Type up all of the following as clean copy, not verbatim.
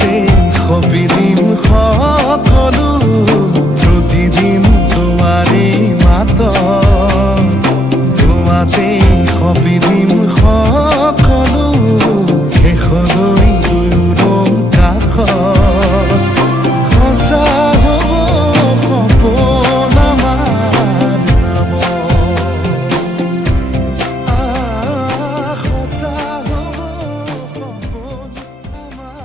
তোমাতে সবিদিন সকলো প্ৰতিদিন তোমাৰে মাত তোমাতে সবিদিন সকলো শেষলৈ দুয়োৰ কাষত সঁচা হ'ব সপোন আমাৰ নামত সঁচা হ'ব সপোন আমাৰ।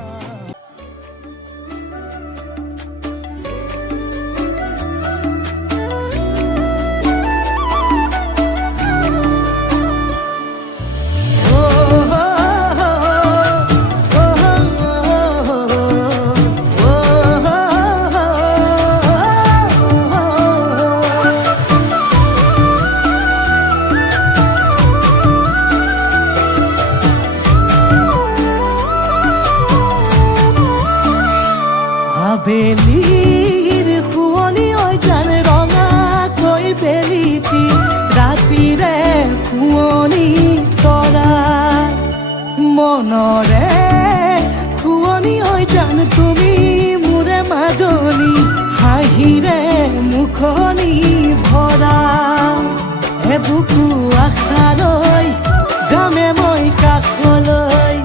আবেলিৰ শুৱনি অজান ৰঙাকৈ বেলিটি ৰাতিৰে শুৱনি তৰা মনৰে শুৱনি অজান তুমি মোৰে মাজনী হাঁহিৰে মুখনি ভৰা এবুকু আশালৈ যামে মই কাষলৈ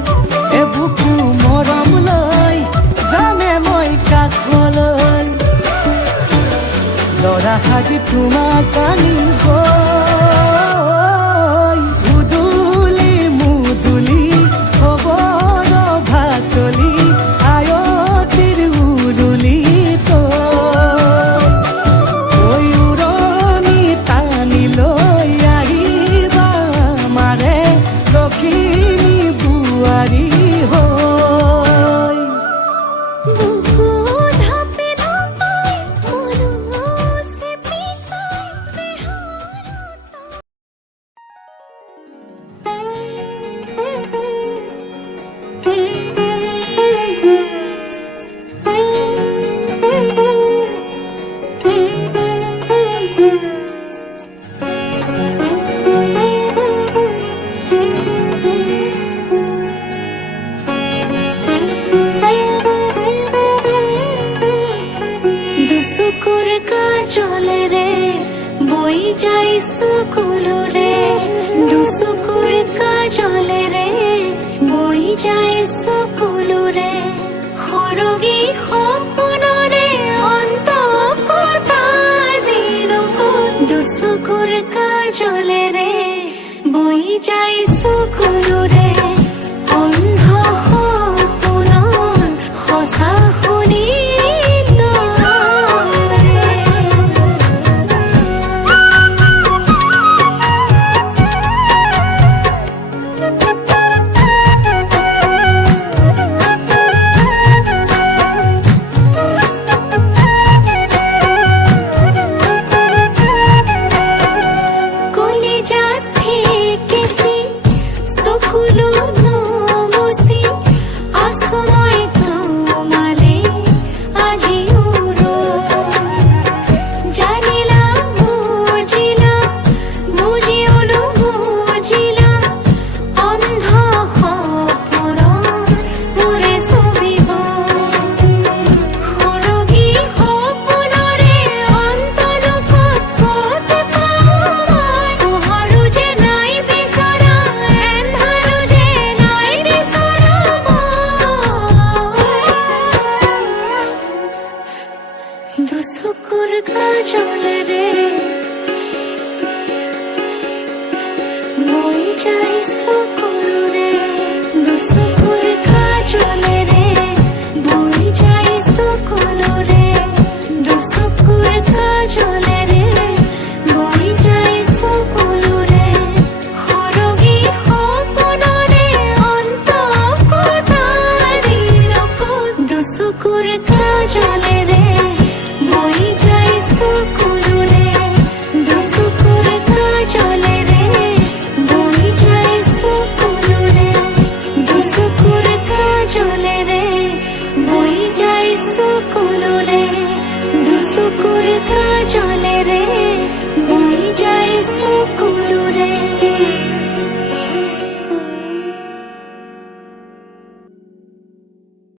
এবুকু মৰম লৈ যামে মই কাষলৈ লৰা সাজি তোমাক আনিব উদুলি মুদুলি খবৰ ভাতলি আয়তিৰ উৰুলি তই উৰণি টানি লৈ আহিবা মাৰে লখিমী বোৱাৰী হৈ। বুকু ধাপে ধাপাই মনুষ্যে পিছাই দুচকুৰ কাজলে ৰে বই যাই সকলো ৰে দুচকুৰ কাজলে ৰে বই যাই সকলো ৰে সৰগী সপোনৰে অন্ত কথা জিনকোন দুচকুৰ কাজলে ৰে বই যাই সকলো ৰে অন্ধ সপোনৰ সঁচা শুনি দুচকুৰ কাজলে ৰে